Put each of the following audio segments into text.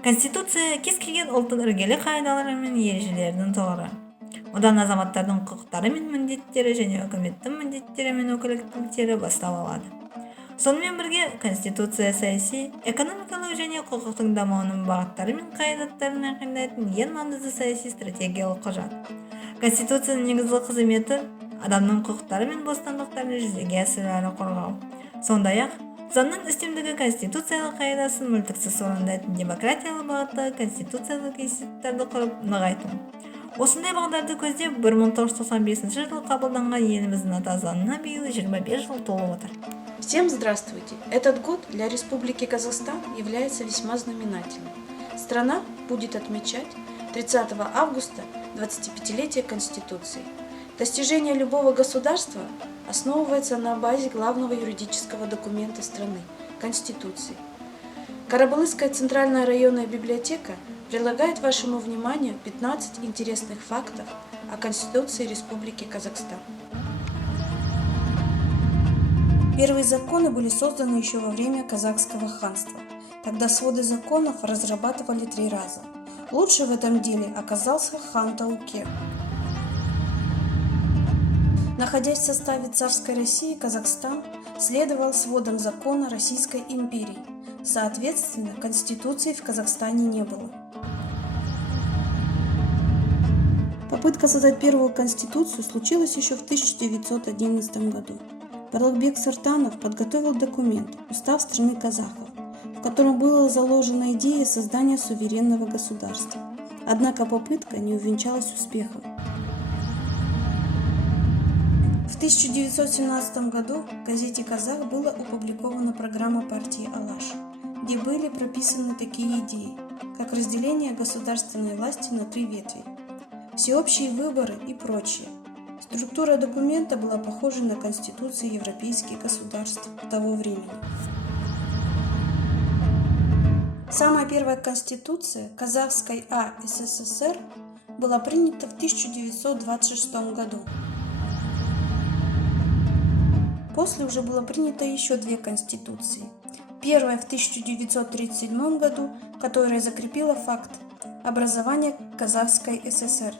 Конституция кез келген ұлттың іргелі қағидалары мен ережелерінің толығы. Одан азаматтардың құқықтары мен міндеттері және үкіметтің міндеттері мен өкілеттіктері бастау алады. Сонымен бірге Конституция саяси, экономикалық және құқықтың дамуының бағыттары мен қағидаттарын айқындайтын ең маңызды саяси стратегиялық құжат. Конституцияның негізгі қызметі адамның құқықтары мен бостандықтарын жүзеге асыру әрі қорғау. Сондай-ақ, заңның үстемдігі конституциялық қағидасын мүлтіксіз орындайтын демократиялық бағыттағы конституциялық институттарды құрып нығайту. Осындай бағдарды көздеп 1995 жылы қабылданған еліміздің ата заңына биыл 25 жыл толып отыр. Всем здравствуйте! Этот год для Республики Казахстан является весьма знаменательным. Страна будет отмечать 30 августа 25-летие Конституции. Достижение любого государства основывается на базе главного юридического документа страны – Конституции. Карабалыкская центральная районная библиотека предлагает вашему вниманию 15 интересных фактов о Конституции Республики Казахстан. Первые законы были созданы еще во время Казахского ханства. Тогда своды законов разрабатывали 3 раза. Лучший в этом деле оказался хан Таукер. Находясь в составе царской России, Казахстан следовал сводам закона Российской империи. Соответственно, Конституции в Казахстане не было. Попытка создать первую Конституцию случилась еще в 1911 году. Барлыкбек Сартанов подготовил документ «Устав страны казахов», в котором была заложена идея создания суверенного государства. Однако попытка не увенчалась успехом. В 1917 году в газете «Казах» была опубликована программа партии «Алаш», где были прописаны такие идеи, как разделение государственной власти на 3 ветви, всеобщие выборы и прочее. Структура документа была похожа на конституции европейских государств того времени. Самая первая конституция Казахской АССР была принята в 1926 году. После уже было принято еще 2 конституции. Первая в 1937 году, которая закрепила факт образования Казахской ССР,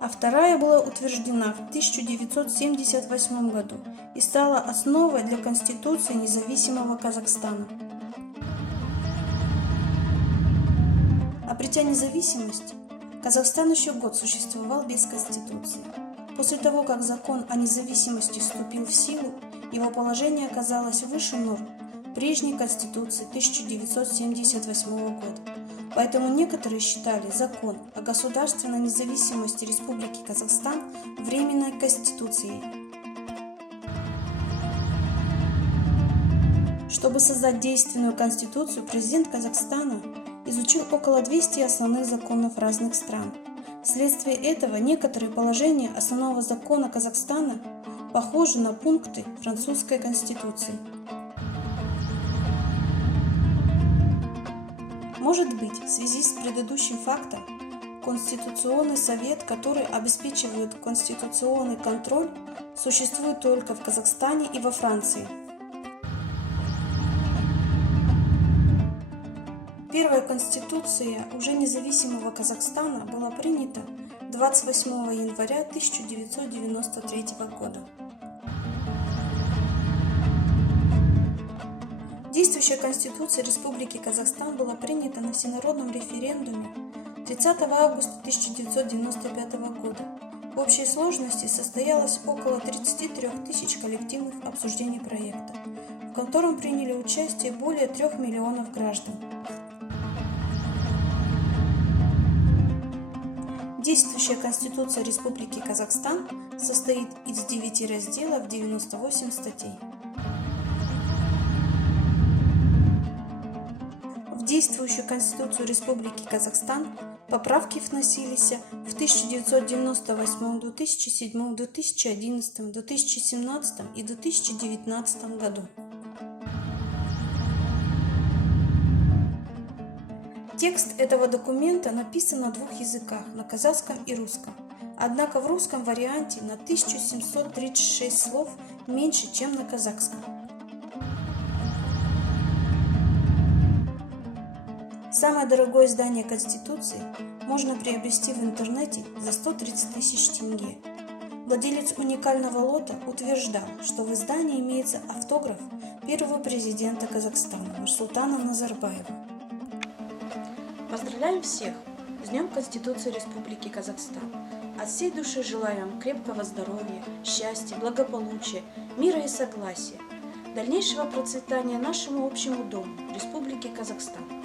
а вторая была утверждена в 1978 году и стала основой для Конституции независимого Казахстана. Обретя независимость, Казахстан еще год существовал без Конституции. После того, как закон о независимости вступил в силу, его положение оказалось выше норм прежней Конституции 1978 года. Поэтому некоторые считали закон о государственной независимости Республики Казахстан временной конституцией. Чтобы создать действенную конституцию, президент Казахстана изучил около 200 основных законов разных стран. Вследствие этого некоторые положения основного закона Казахстана похожи на пункты французской конституции. Может быть, в связи с предыдущим фактом, Конституционный совет, который обеспечивает конституционный контроль, существует только в Казахстане и во Франции. Первая конституция уже независимого Казахстана была принята 28 января 1993 года. Действующая Конституция Республики Казахстан была принята на всенародном референдуме 30 августа 1995 года. В общей сложности состоялось около 33 тысяч коллективных обсуждений проекта, в котором приняли участие более 3 миллионов граждан. Действующая Конституция Республики Казахстан состоит из 9 разделов, 98 статей. В действующую Конституцию Республики Казахстан поправки вносились в 1998, 2007, 2011, 2017 и 2019 году. Текст этого документа написан на 2 языках, на казахском и русском. Однако в русском варианте на 1736 слов меньше, чем на казахском. Самое дорогое издание Конституции можно приобрести в интернете за 130 тысяч тенге. Владелец уникального лота утверждал, что в издании имеется автограф первого президента Казахстана Нурсултана Назарбаева. Поздравляем всех с Днем Конституции Республики Казахстан. От всей души желаю вам крепкого здоровья, счастья, благополучия, мира и согласия, дальнейшего процветания нашему общему дому Республики Казахстан.